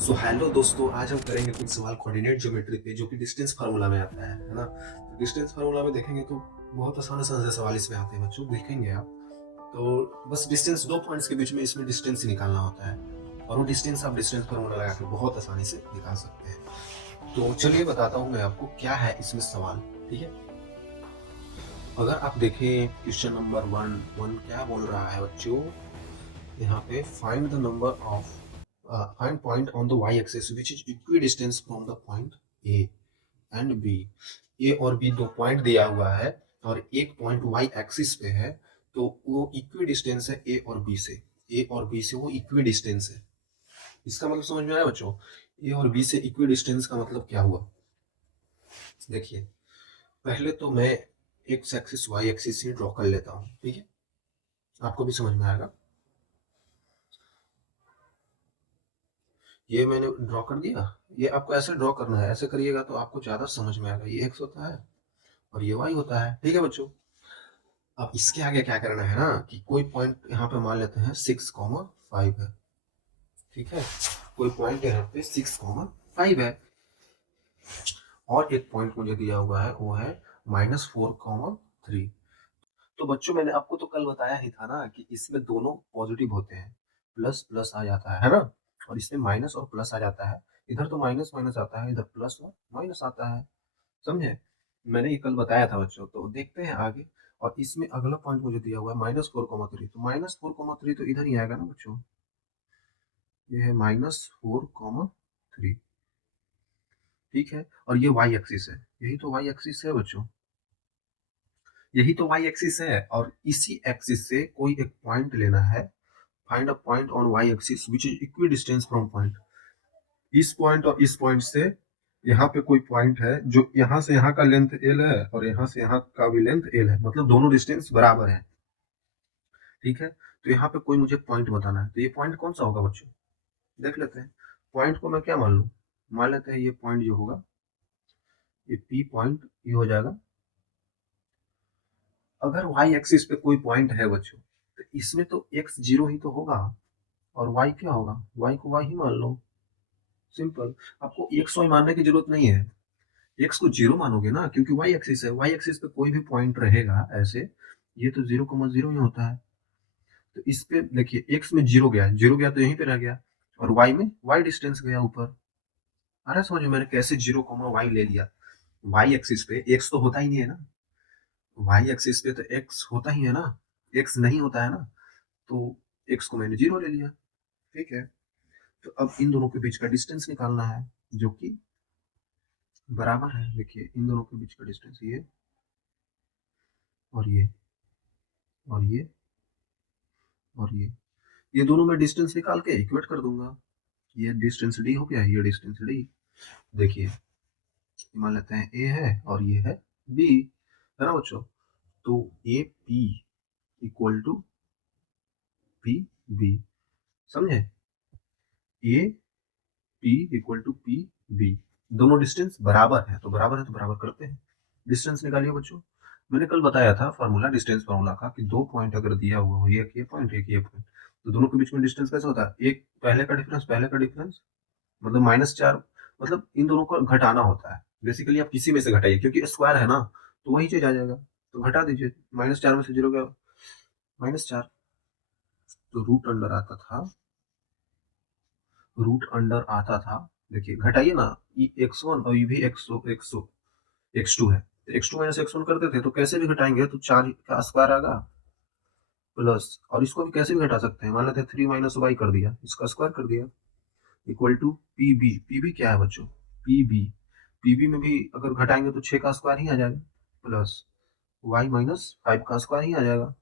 So hello दोस्तों, आज हम करेंगे कुछ सवाल कोऑर्डिनेट ज्योमेट्री पे जो कि डिस्टेंस फार्मूला में आता है ना? तो डिस्टेंस फार्मूला में देखेंगे तो बहुत आसान-आसान से सवाल इसमें आते हैं बच्चों, देखेंगे आप। तो बस डिस्टेंस 2 पॉइंट्स के बीच में इसमें डिस्टेंस ही निकालना होता है और वो डिस्टेंस आप डिस्टेंस फार्मूला लगा के बहुत आसानी से निकाल सकते हैं। तो चलिए बताता हूँ मैं आपको क्या है इसमें सवाल, ठीक है? अगर आप देखें क्वेश्चन नंबर 1 क्या बोल रहा है बच्चों? यहाँ पे find the number of find point on the y axis which is equidistance from the point A and B। ए और बी दो पॉइंट दिया हुआ है और एक पॉइंट y एक्सिस पे है, तो वो इक्विडिस्टेंस है ए और बी से। ए और बी से वो इक्विडिस्टेंस है। इसका मतलब समझ में आया बच्चों? ए और बी से इक्विडिस्टेंस का मतलब क्या हुआ? देखिए, पहले तो मैं एक्स एक्सिस वाई एक्सिस से ड्रॉ कर लेता हूँ, ठीक है? आपको भी समझ में आएगा। ये मैंने ड्रॉ कर दिया। ये आपको ऐसे ड्रॉ करना है, ऐसे करिएगा तो आपको ज्यादा समझ में आएगा। ये एक्स होता है और ये वाई होता है, ठीक है बच्चों? अब इसके आगे क्या करना है ना कि कोई पॉइंट यहाँ पे मान लेते हैं 6,5 है, ठीक है? कोई पॉइंट यहाँ पे 6,5 है और एक पॉइंट मुझे दिया हुआ है वो है -4,3। तो बच्चों मैंने आपको तो कल बताया ही था ना कि इसमें दोनों पॉजिटिव होते हैं, प्लस प्लस आ जाता है ना? और इसमें माइनस और प्लस आ जाता है। इधर तो माइनस माइनस आता है, इधर प्लस और माइनस आता है, समझे? मैंने ये कल बताया था बच्चों। तो देखते हैं आगे। और इसमें अगला पॉइंट मुझे दिया हुआ है -4,3, तो -4,3 तो इधर ही आएगा ना बच्चों? ये है -4,3, ठीक है? और ये वाई एक्सिस है, यही तो वाई एक्सिस है बच्चों, यही तो वाई एक्सिस है। और इसी एक्सिस से कोई एक पॉइंट लेना है। Find a point on Y axis which is equi distance from point. इस पॉइंट और इस पॉइंट से यहाँ पे कोई पॉइंट है जो यहाँ से यहाँ का लेंथ एल है और यहाँ से यहाँ का भी लेंथ एल है, मतलब दोनों डिस्टेंस बराबर है, ठीक है? तो यहाँ पे कोई मुझे पॉइंट बताना है, तो ये पॉइंट कौन सा होगा बच्चों? देख लेते हैं। पॉइंट को मैं क्या मान लूँ? मान लेते हैं ये पॉइंट जो होगा, ये पी पॉइंट ये हो जाएगा। अगर वाई एक्सिस पे कोई पॉइंट है बच्चों, तो इसमें तो एक्स जीरो ही तो होगा और वाई क्या होगा? वाई को वाई ही मान लो, सिंपल। आपको एक्स वाई मानने की जरूरत नहीं है, एक्स को जीरो मानोगे ना, क्योंकि वाई एक्सिस है। वाई एक्सिस पे कोई भी पॉइंट रहेगा ऐसे, ये तो 0,0 ही होता है। तो इस पे देखिए, एक्स में जीरो गया, जीरो गया तो यहीं पे रह गया, और वाई में वाई डिस्टेंस गया ऊपर। अरे समझ में मैंने कैसे 0,y ले लिया? वाई एक्सिस पे एक्स तो होता ही नहीं है ना, वाई एक्सिस पे तो एक्स होता ही है ना, एक्स नहीं होता है ना, तो एक्स को मैंने जीरो ले लिया, ठीक है? तो अब इन दोनों के बीच का डिस्टेंस निकालना है, जो कि बराबर है। देखिए, इन दोनों के बीच का डिस्टेंस ये और ये और ये और ये दोनों मैं डिस्टेंस निकाल के इक्वेट कर दूंगा। ये डिस्टेंस डी हो गया, ये डिस्टेंस डी। देखिए, मान लेते हैं ए है और ये है बी, है ना बच्चों? तो A P equal to P B, समझे? A P equal to P B, दोनों डिस्टेंस बराबर है, तो बराबर है तो बराबर करते हैं। डिस्टेंस निकालिए बच्चों। मैंने कल बताया था फार्मूला, डिस्टेंस फार्मूला का, कि दो पॉइंट अगर दिया हुआ हो, एक ये पॉइंट एक ये पॉइंट, तो दोनों के बीच में डिस्टेंस कैसे होता है? एक पहले का डिफरेंस पहले का डिफरेंस, मतलब -4, मतलब इन दोनों को घटाना होता है। बेसिकली आप किसी में से घटाइए, क्योंकि स्क्वायर है ना, तो वही चीज आ जाएगा। तो घटा दीजिए, -4 में से जीरो गया, -4। तो रूट अंडर आता था, देखिए घटाइए ना, ये x1 और ये भी x2 है, तो x2 माइनस x1 करते थे, तो कैसे भी घटाएंगे तो 4 का स्क्वायर आएगा प्लस, और इसको भी कैसे भी घटा सकते हैं, मान लेते हैं 3 माइनस वाई कर दिया, इसका स्क्वायर कर दिया, equal to P B. P B क्या है बच्चों? P B. पी बी में भी अगर घटाएंगे तो 6 का स्क्वायर ही आ जाएगा, प्लस वाई माइनस 5 का स्क्वायर ही आ जाएगा।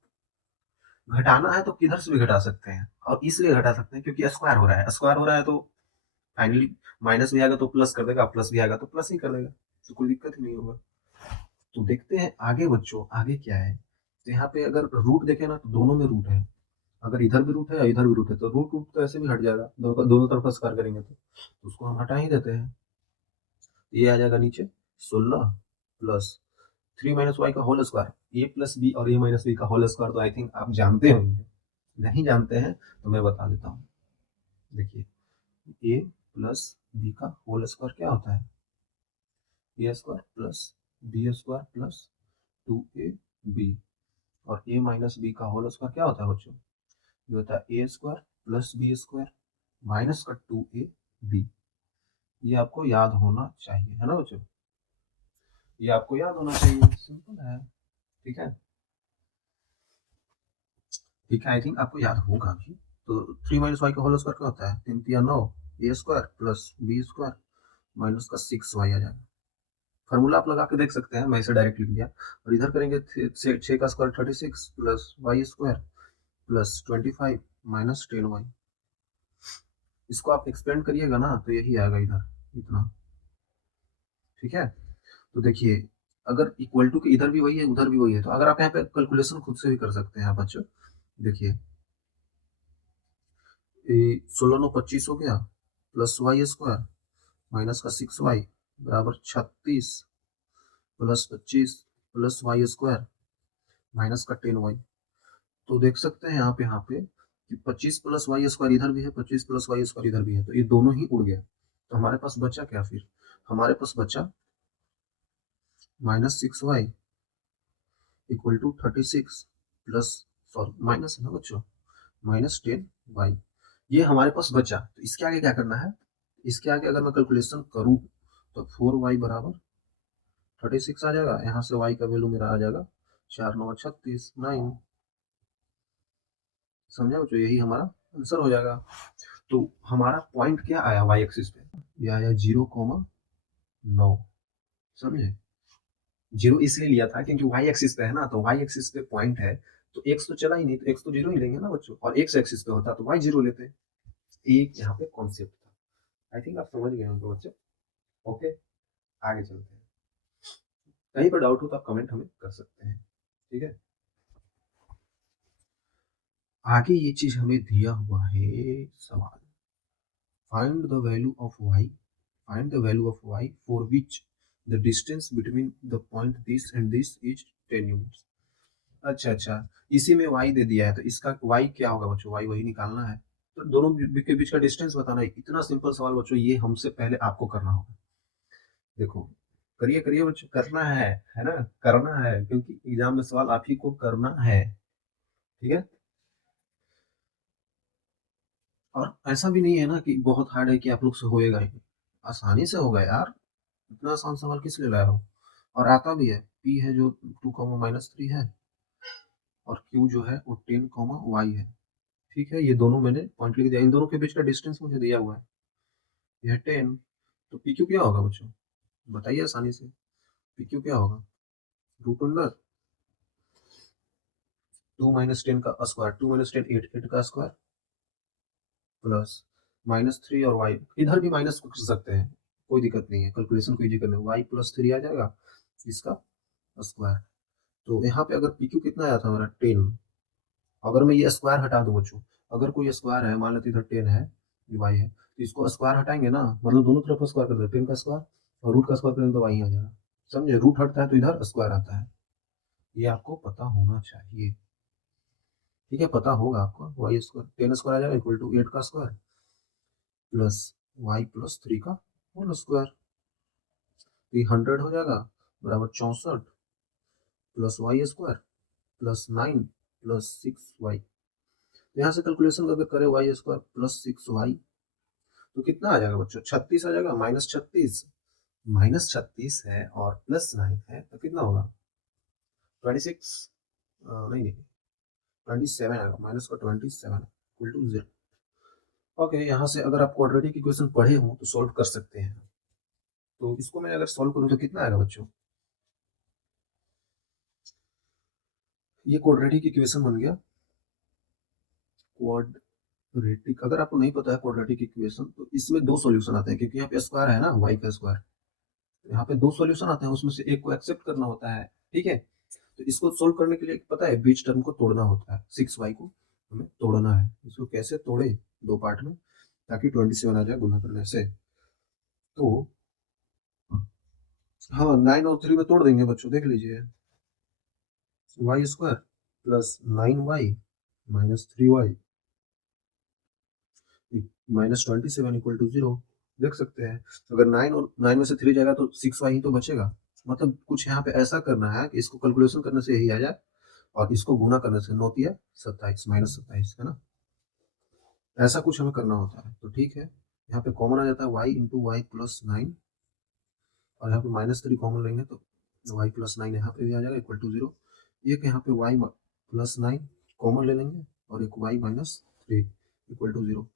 घटाना है तो किधर से भी घटा सकते हैं, और इसलिए घटा सकते हैं क्योंकि स्क्वायर हो रहा है, स्क्वायर हो रहा है तो फाइनली माइनस भी आएगा तो प्लस कर देगा, प्लस भी आएगा तो प्लस ही कर देगा, तो कोई दिक्कत ही नहीं होगा। तो देखते हैं आगे बच्चों, आगे क्या है? तो यहाँ पे अगर रूट देखें ना, तो दोनों में रूट है। अगर इधर भी रूट है या इधर भी रूट है, तो रूट रूट तो ऐसे भी हट जाएगा, दोनों तरफ स्क्वायर करेंगे तो उसको हम हटा ही देते हैं। ये आ जाएगा नीचे 16 प्लस 3 - y का होल स्क्वायर, ए प्लस बी और ए माइनस बी का होल स्क्वायर, तो आई थिंक आप जानते होंगे। नहीं जानते हैं तो मैं बता देता हूँ। देखिए, ए प्लस बी का होल स्क्वायर क्या होता है, A square plus B square plus 2ab, और a माइनस बी का होल स्क्वायर क्या होता है बच्चों, ये होता है A square plus B square minus का 2ab। ये आपको याद होना चाहिए, है ना बच्चों, ये आपको याद होना चाहिए, सिंपल है। ठीक है, ठीक है, आई थिंक आपको याद होगा भी। तो 3 माइनस वाई का होल स्क्वायर क्या होता है, 3 3 9, A square plus B square minus का 6y आ जाएगा। फार्मूला आप लगा के देख सकते हैं, मैं इसे डायरेक्ट लिख दिया। और इधर करेंगे 6 का square 36 plus Y square plus 25 minus 10y। इसको आप एक्सपेंड करिएगा ना तो यही आएगा इधर इतना। ठीक है, तो देखिए अगर इक्वल टू के इधर भी वही है उधर भी वही है, तो अगर आप यहाँ पे कैलकुलेशन खुद से भी कर सकते हैं बच्चों। देखिए 16 9 25 हो गया प्लस वाई स्क्वायर माइनस का 6y बराबर 36 plus 25 plus Y square minus का 10y। तो देख सकते हैं यहाँ पे कि 25 प्लस वाई स्क्वायर इधर भी है, 25 प्लस वाई स्क्वायर इधर भी है, तो ये दोनों ही उड़ गया। तो हमारे पास बचा क्या, फिर हमारे पास बचा minus 6y equal to 36 plus, sorry minus है ना बच्चों, माइनस 10y। ये हमारे पास बचा। तो इसके आगे क्या करना है, इसके आगे अगर मैं कैलकुलेशन करूँ तो 4y बराबर 36 आ जाएगा, यहाँ से y का वैल्यू मेरा आ जाएगा 4 9 36 9। समझा बच्चों, यही हमारा आंसर हो जाएगा। तो हमारा पॉइंट क्या आया y एक्सिस पे, ये आया 0,9। समझे, 0 इसलिए लिया था क्योंकि y एक्सिस पे है ना, तो y एक्सिस पे पॉइंट है तो x तो चला ही नहीं, तो x तो 0 ही लेंगे ना बच्चों, और x एक्सिस पे होता तो y 0 लेते। एक यहाँ पे कॉन्सेप्ट था, आई थिंक आप समझ गए होंगे बच्चों। ओके, आगे चलते हैं। कहीं पर डाउट हो तो आप कमेंट हमें कर सकते हैं। ठीक है, आगे ये चीज हमें दिया हुआ है सवाल, find the value of y, find the value of y for which the distance between the point this and this is 10 units. अच्छा अच्छा, इसी में y दे दिया है तो इसका y क्या होगा बच्चों, y वही निकालना है। तो दोनों के बीच का डिस्टेंस बताना है। इतना सिंपल सवाल बच्चों, ये हमसे पहले आपको करना होगा। देखो करिए करिए बच्चों, करना है ना, करना है क्योंकि एग्जाम में सवाल आप ही को करना है। ठीक है, और ऐसा भी नहीं है ना कि बहुत हार्ड है कि आप लोग से होएगा ही, आसानी से होगा यार। इतना आसान सवाल किस लिए लाया हो, और आता भी है। p है जो 2,-3 है, और q जो है वो 10,y है। ठीक है, ये दोनों मैंने पॉइंट लिख दिया, इन दोनों के बीच का डिस्टेंस मुझे दिया हुआ है, यह 10। तो पी क्यू क्या होगा बच्चों, बताइए आसानी से, पी क्यू क्या होगा, रूट अंडर 2 - 10 का स्क्वायर, 2 - 10 8, 8 का स्क्वायर प्लस -3 और y इधर भी माइनस कर सकते हैं, कोई दिक्कत नहीं है, कैलकुलेशन को इजी करने y +3 आ जाएगा इसका स्क्वायर। तो यहाँ पे अगर पी क्यू कितना आया था हमारा 10, अगर मैं ये स्क्वायर हटा दूं बच्चों, अगर कोई स्क्वायर है मान लेते इधर 10 है, ये y है, तो इसको स्क्वायर हटाएंगे ना, मतलब दोनों तरफ स्क्वायर कर दे, 10 का स्क्वायर और रूट का स्क्वायर करेंगे तो y आ जाएगा। समझे, रूट हटता है तो इधर स्क्वायर आता है, ये आपको पता होना चाहिए। ठीक है, पता होगा आपको, वाई स्क्वायर 10 स्क्वायर आ जाएगा इक्वल टू 8 का स्क्वायर प्लस y +3 का होल स्क्वायर, तो ये 100 हो जाएगा बराबर 64 plus Y square plus 9 plus 6y। तो यहाँ से कैलकुलेशन करके करें वाई स्क्वायर प्लस 6y, तो कितना आ जाएगा बच्चों, 36 आ जाएगा, -36, -36 है और +9 है तो कितना होगा 26, नहीं नहीं 27 आएगा, माइनस का 27 इक्वल टू 0। ओके, यहाँ से अगर आप क्वाड्रेटिक इक्वेशन पढ़े हो तो सॉल्व कर सकते हैं। तो इसको मैं अगर सॉल्व करूँ तो कितना आएगा बच्चों, ये क्वाड्रेटिक इक्वेशन बन गया, क्वाड्रेटिक, अगर आपको नहीं पता है क्वाड्रेटिक इक्वेशन तो इसमें दो सॉल्यूशन आते हैं, क्योंकि यहाँ पे स्क्वायर है ना वाई का स्क्वायर, यहाँ पे दो सॉल्यूशन आते हैं, उसमें से एक को एक्सेप्ट करना होता है। ठीक है, तो इसको सोल्व करने के लिए पता है बीच टर्म को तोड़ना होता है, 6y को हमें तोड़ना है। इसको कैसे तोड़े, दो पार्ट में, ताकि 27 आ जाए गुना करने से। तो हाँ 9 और 3 में तोड़ देंगे बच्चों, देख लीजिए, y² plus 9y -3y -27 equal to 0। देख सकते हैं। अगर 9 और 9 में से 3 जाएगा तो 6y ही तो बचेगा। मतलब कुछ यहाँ पे ऐसा करना है कि इसको कैलकुलेशन करने से यही आ जाए और इसको गुणा करने से 9 तिया 27 माइनस 27 है ना, ऐसा कुछ हमें करना होता है। तो ठीक है, यहाँ पे कॉमन आ जाता है y इंटू वाई प्लस 9 और यहाँ पे -3 कॉमन लेंगे तो y प्लस 9 यहाँ पे भी आ जाएगा इक्वल टू 0। एक यहाँ पे y प्लस 9 कॉमन ले लेंगे और एक y माइनस 3 इक्वल टू 0।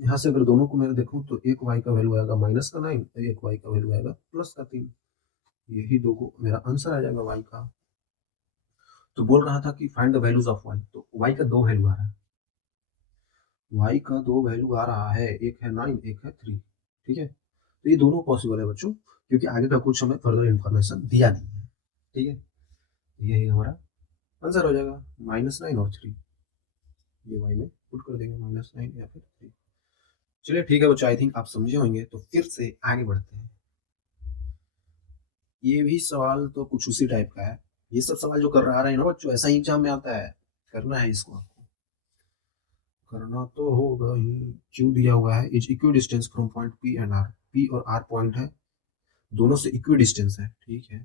यहाँ से अगर दोनों को मैं देखूँ तो एक y का वैल्यू आएगा माइनस का 9 और एक y का वैल्यू आएगा प्लस का 3। यही दो को मेरा आंसर आ जाएगा y का। तो बोल रहा था कि find the values of y, तो y का दो वैल्यू आ रहा है, y का दो वैल्यू आ रहा है, एक है 9 एक है 3। ठीक है, तो ये दोनों पॉसिबल है बच्चों, क्योंकि आगे का कुछ हमें फर्दर इन्फॉर्मेशन दिया नहीं है। ठीक है, यही हमारा आंसर हो जाएगा -9 और 3। ये y में पुट कर देंगे -9 या फिर 3। चलिए ठीक है बच्चों, आई थिंक आप समझे होंगे, तो फिर से आगे बढ़ते हैं। ये भी सवाल तो कुछ उसी टाइप का है। ये सब सवाल जो कर रहा है ना बच्चों, ऐसा ही एग्जाम में आता है, करना है इसको आपको, करना तो होगा ही। क्यों दिया हुआ है, is equi distance from point P and R, P और आर पॉइंट है, दोनों से इक्वी डिस्टेंस है। ठीक है,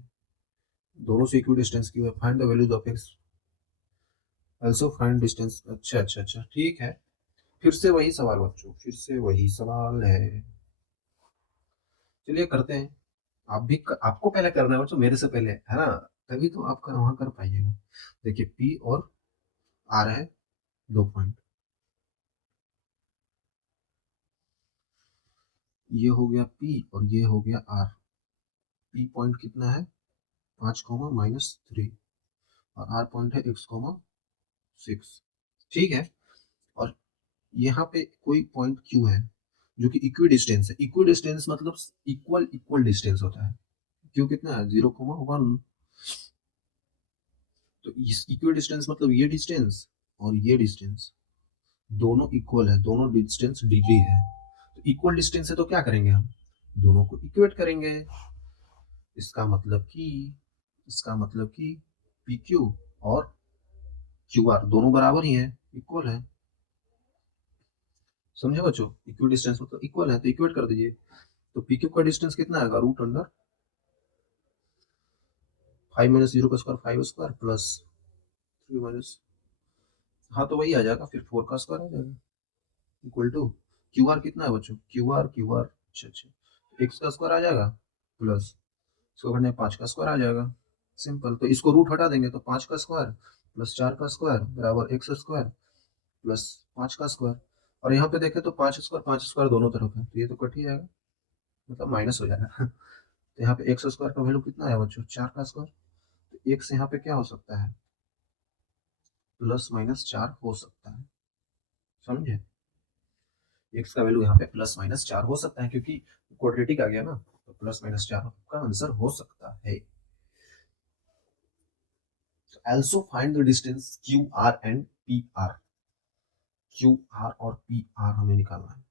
दोनों से इक्वी डिस्टेंस की, find the values of x also find distance. अच्छा अच्छा अच्छा, ठीक है, फिर से वही सवाल बच्चों, फिर से वही सवाल है। चलिए करते हैं। आपको पहले करना है बच्चों, मेरे से पहले, है ना, तभी तो आप वहां कर पाइएगा। देखिए पी और आर है दो पॉइंट, ये हो गया पी और ये हो गया आर। पी पॉइंट कितना है 5, -3 और आर पॉइंट है x, 6। ठीक है, और यहाँ पे कोई पॉइंट क्यू है जो कि इक्वी डिस्टेंस है। इक्वी डिस्टेंस मतलब इक्वल इक्वल डिस्टेंस होता है। क्यू कितना है 0,1। तो इस इक्वी डिस्टेंस मतलब ये डिस्टेंस और ये डिस्टेंस दोनों इक्वल है, दोनों डिस्टेंस डिग्री है। तो इक्वल डिस्टेंस है तो क्या करेंगे हम, दोनों को इक्वेट करेंगे। इसका मतलब कि इसका मतलब कि पी क्यू और क्यू आर दोनों बराबर ही है, इक्वल है। समझे बच्चों, इक्वी डिस्टेंस मतलब इक्वल है तो इक्वेट कर दीजिए। तो पी क्यू का डिस्टेंस कितना आएगा, √5 - 0 का स्क्वायर 5 स्क्वायर प्लस 3 माइनस, हाँ तो वही आ जाएगा, फिर 4 का स्क्वायर आ जाएगा इक्वल टू क्यू आर कितना है बच्चों, क्यू आर अच्छा अच्छा एक्स का स्क्वायर आ जाएगा प्लस इसको करने 5 का स्क्वायर आ जाएगा। सिंपल, तो इसको रूट हटा देंगे तो 5 का स्क्वायर प्लस 4 का स्क्वायर बराबर एक्स स्क्वायर प्लस 5 का स्क्वायर। और यहाँ पे देखें तो 5 स्क्वायर दोनों तरफ है तो ये तो कट ही जाएगा, मतलब माइनस हो जाएगा। तो यहाँ पे एक्स स्क्वायर का वैल्यू कितना है बच्चों, 4 का स्क्वायर। तो एक्स यहाँ पे क्या हो सकता है, +- 4 हो सकता है। समझे, एक्स का वैल्यू यहाँ पे +- 4 हो सकता है, क्योंकि क्वाड्रेटिक आ गया ना, तो +- 4 का आंसर हो सकता है। Also find the distance QR and PR। QR और PR हमें निकालना है।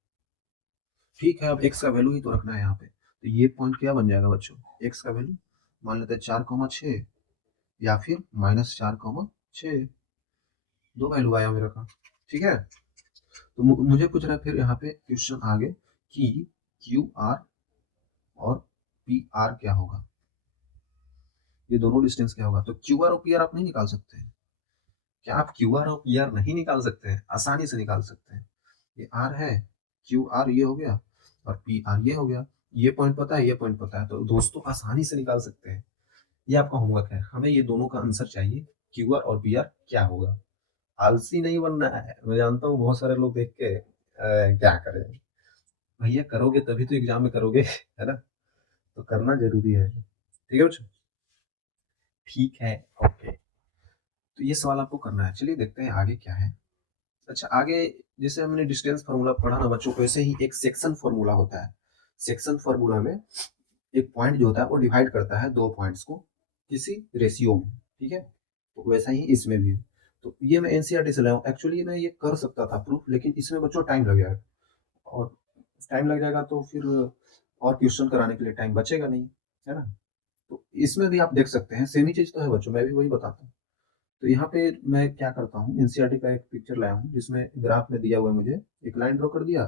ठीक है, अब x का वैल्यू ही तो रखना है यहाँ पे, तो ये पॉइंट क्या बन जाएगा बच्चों, x का वैल्यू मान लेते हैं 4,6 या फिर -4,6, दो वैल्यू आया मेरे का। ठीक है, तो मुझे पूछ रहा है फिर यहाँ पे क्वेश्चन आगे कि QR और PR क्या होगा, ये दोनों डिस्टेंस क्या होगा। तो QR और PR आप नहीं निकाल सकते हैं क्या, आप QR और PR नहीं निकाल सकते हैं, आसानी से निकाल सकते हैं। ये R है, QR ये हो गया और PR ये हो गया। ये पॉइंट पता है, ये पॉइंट पता है, तो दोस्तों आसानी से निकाल सकते हैं। ये आपका होमवर्क है, हमें ये दोनों का आंसर चाहिए, QR और PR क्या होगा। आलसी नहीं बनना है, मैं जानता हूँ बहुत सारे लोग देख के क्या करें भैया, करोगे तभी तो एग्जाम में करोगे, है ना, तो करना जरूरी है। ठीक है बच्चों, ठीक है, ओके, तो ये सवाल आपको करना है। चलिए देखते हैं आगे क्या है। अच्छा, आगे जैसे हमने डिस्टेंस फार्मूला पढ़ा ना बच्चों, वैसे ही एक सेक्शन फार्मूला होता है। सेक्शन फार्मूला में एक पॉइंट जो होता है वो डिवाइड करता है दो पॉइंट्स को किसी रेशियो में। ठीक है, तो वैसा ही इसमें भी है। तो ये मैं एनसीईआरटी से लाया हूँ, एक्चुअली मैं ये कर सकता था प्रूफ, लेकिन इसमें बच्चों टाइम लग जाएगा, और टाइम लग जाएगा तो फिर और क्वेश्चन कराने के लिए टाइम बचेगा नहीं, है ना। तो इसमें भी आप देख सकते हैं, सेम ही चीज तो है बच्चों, मैं भी वही बताता हूँ। तो यहाँ पे मैं क्या करता हूँ, एनसीईआरटी का एक पिक्चर लाया हूँ जिसमें ग्राफ में दिया हुआ है, मुझे एक लाइन ड्रॉ कर दिया,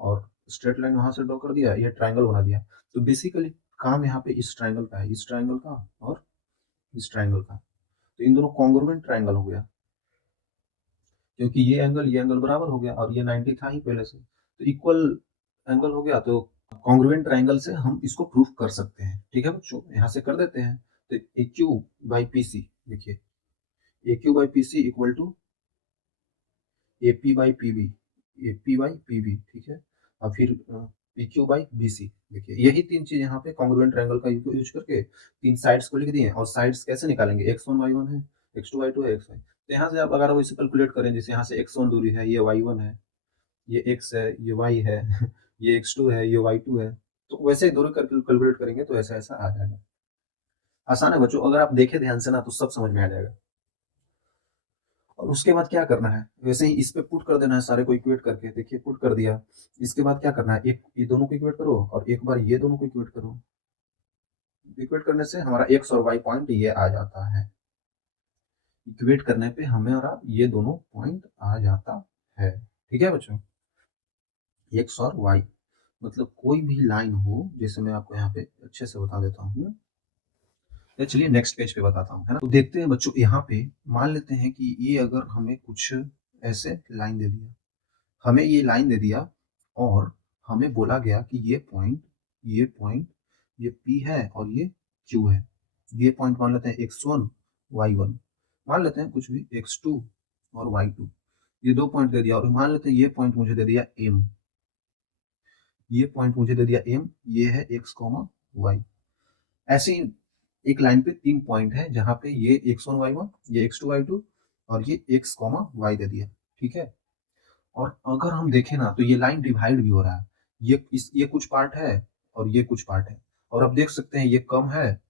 और स्ट्रेट लाइन वहां से ड्रॉ कर दिया, ये ट्राइंगल बना दिया। तो बेसिकली काम यहाँ पे इस ट्राइंगल का है, इस ट्राइंगल का और इस ट्राइंगल का। तो इन दोनों कॉन्ग्रुएंट ट्राइंगल हो गया, क्योंकि ये एंगल बराबर हो गया और ये 90 था ही पहले से, तो इक्वल एंगल हो गया। तो कॉन्ग्रुएंट ट्राइंगल से हम इसको प्रूफ कर सकते हैं। ठीक है बच्चों, यहाँ से कर देते हैं। तो A Q by P C, देखिए A Q by P C equal to A P by P B, A P by P B, ठीक है। और फिर P Q by B C, देखिए यही तीन चीज यहाँ पे कॉन्ग्रुएंट ट्राइंगल का यूज करके तीन साइड्स को लिख दिए। और साइड्स कैसे निकालेंगे, x1 y1 है, x2 y2 है, x y। तो यहाँ से आप अगर वैसे कैलकुलेट करें, जैसे यहाँ से x1 दूरी है, ये y1 है, ये x है, ये y है ये x2 है, ये y2 है, तो वैसे ही दूरी कैलकुलेट करेंगे तो ऐसा ऐसा आ जाएगा। आसान है बच्चों, अगर आप देखें ध्यान से ना तो सब समझ में आ जाएगा। और उसके बाद क्या करना है, वैसे ही इस पे पुट कर देना है सारे को इक्वेट करके। देखिए पुट कर दिया, इसके बाद क्या करना है, एक ये दोनों को इक्वेट करो और एक बार ये दोनों को इक्वेट करो। इक्वेट करने से हमारा एक्स और वाई पॉइंट ये आ जाता है। इक्वेट करने पे हमारा ये दोनों पॉइंट आ जाता है। ठीक है बच्चों, एक्स और वाई मतलब कोई भी लाइन हो, जैसे मैं आपको यहाँ पे अच्छे से बता देता हूँ। चलिए नेक्स्ट पेज पे बताता हूँ, है ना। तो देखते हैं बच्चों, यहाँ पे मान लेते हैं कि ये अगर हमें कुछ ऐसे लाइन दे दिया, हमें ये लाइन दे दिया और हमें बोला गया कि ये पॉइंट ये P है और ये Q है। ये पॉइंट मान लेते हैं x1 y1, मान लेते हैं कुछ भी x2 और y2, ये दो पॉइंट दे दिया। और मान लेते हैं ये पॉइंट मुझे दे दिया m, ये पॉइंट मुझे दे दिया m, ये है x, y। ऐसे ही एक लाइन पे तीन पॉइंट है जहां पे ये x1 y1, ये x2 y2 और ये x, y दे दिया। ठीक है, और अगर हम देखें ना तो ये लाइन डिवाइड भी हो रहा है, ये कुछ पार्ट है और ये कुछ पार्ट है। और अब देख सकते हैं ये कम है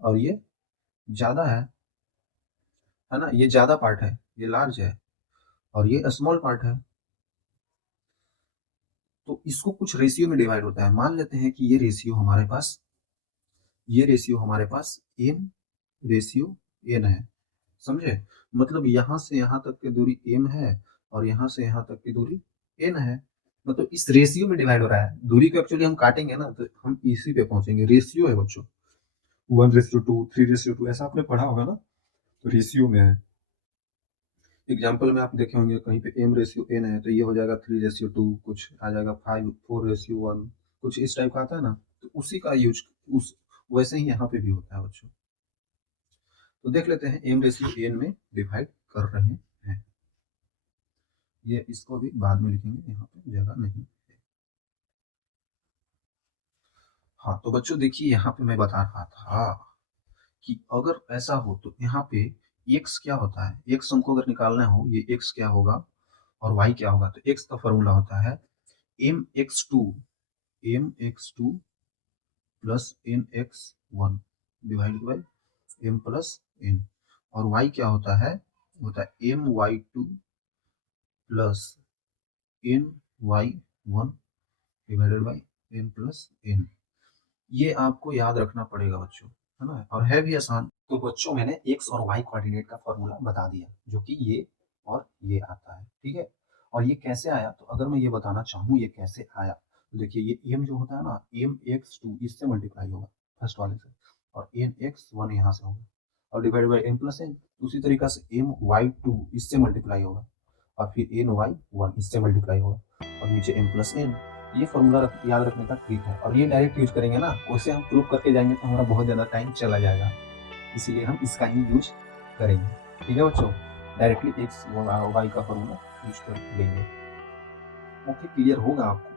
और ये ज्यादा है ना, ये ज्यादा पार्ट है, ये लार्ज है और ये स्मॉल पार्ट है। तो इसको कुछ रेशियो में डिवाइड होता है। मान लेते हैं कि ये रेशियो हमारे पास m रेशियो n है, समझे। मतलब यहाँ से यहाँ तक की दूरी m है और यहाँ से यहाँ तक की दूरी n है। मतलब इस रेशियो में डिवाइड हो रहा है। दूरी को एक्चुअली हम काटेंगे ना तो हम इसी पे पहुंचेंगे। रेशियो है बच्चों, 1:2, 3:2, ऐसा आपने पढ़ा होगा ना, तो रेशियो में है। एग्जाम्पल में आप देखे होंगे कहीं पे m रेशियो n है तो ये हो जाएगा 3:2, कुछ आ जाएगा 4:1, कुछ इस टाइप का आता है ना। तो उसी का यूज उस वैसे ही यहाँ पे भी होता है बच्चों। तो देख लेते हैं m रेशियो n में डिवाइड कर रहे हैं। ये इसको भी बाद में लिखेंगे, यहाँ पे जगह नहीं है। हाँ तो बच्चों देखिए, यहाँ पे मैं बता रहा था कि अगर ऐसा हो तो यहाँ पे x क्या होता है, x हमको अगर निकालना हो, ये x क्या होगा और y क्या होगा। तो x का फॉर्मूला होता है mx2 plus nx1 divided by m plus n। और y क्या होता है my2 plus ny1 divided by m plus n। ये आपको याद रखना पड़ेगा बच्चों, है ना, और है भी आसान। तो बच्चों मैंने x और y कोऑर्डिनेट का फॉर्मूला बता दिया, जो कि ये और ये आता है। ठीक है, और ये कैसे आया, तो अगर मैं ये बताना चाहूँ ये कैसे आया, तो देखिए ये m जो होता है ना, mx2 इससे मल्टीप्लाई होगा फर्स्ट वाले से, और nx1 यहाँ से होगा और divide by m plus n। उसी तरीका से my2 इससे मल्टीप्लाई होगा और फिर ny1 इससे मल्टीप्लाई होगा और नीचे m प्लस n। ये फॉर्मूला याद रखने का ट्रिक है, और ये डायरेक्ट यूज करेंगे ना, उससे हम प्रूव करके जाएंगे तो हमारा बहुत ज़्यादा टाइम चला जाएगा, इसीलिए हम इसका ही यूज करेंगे। ठीक है बच्चों, डायरेक्टली एक्स वाई का फॉर्मूला यूज कर लेंगे। ओके, क्लियर होगा आपको।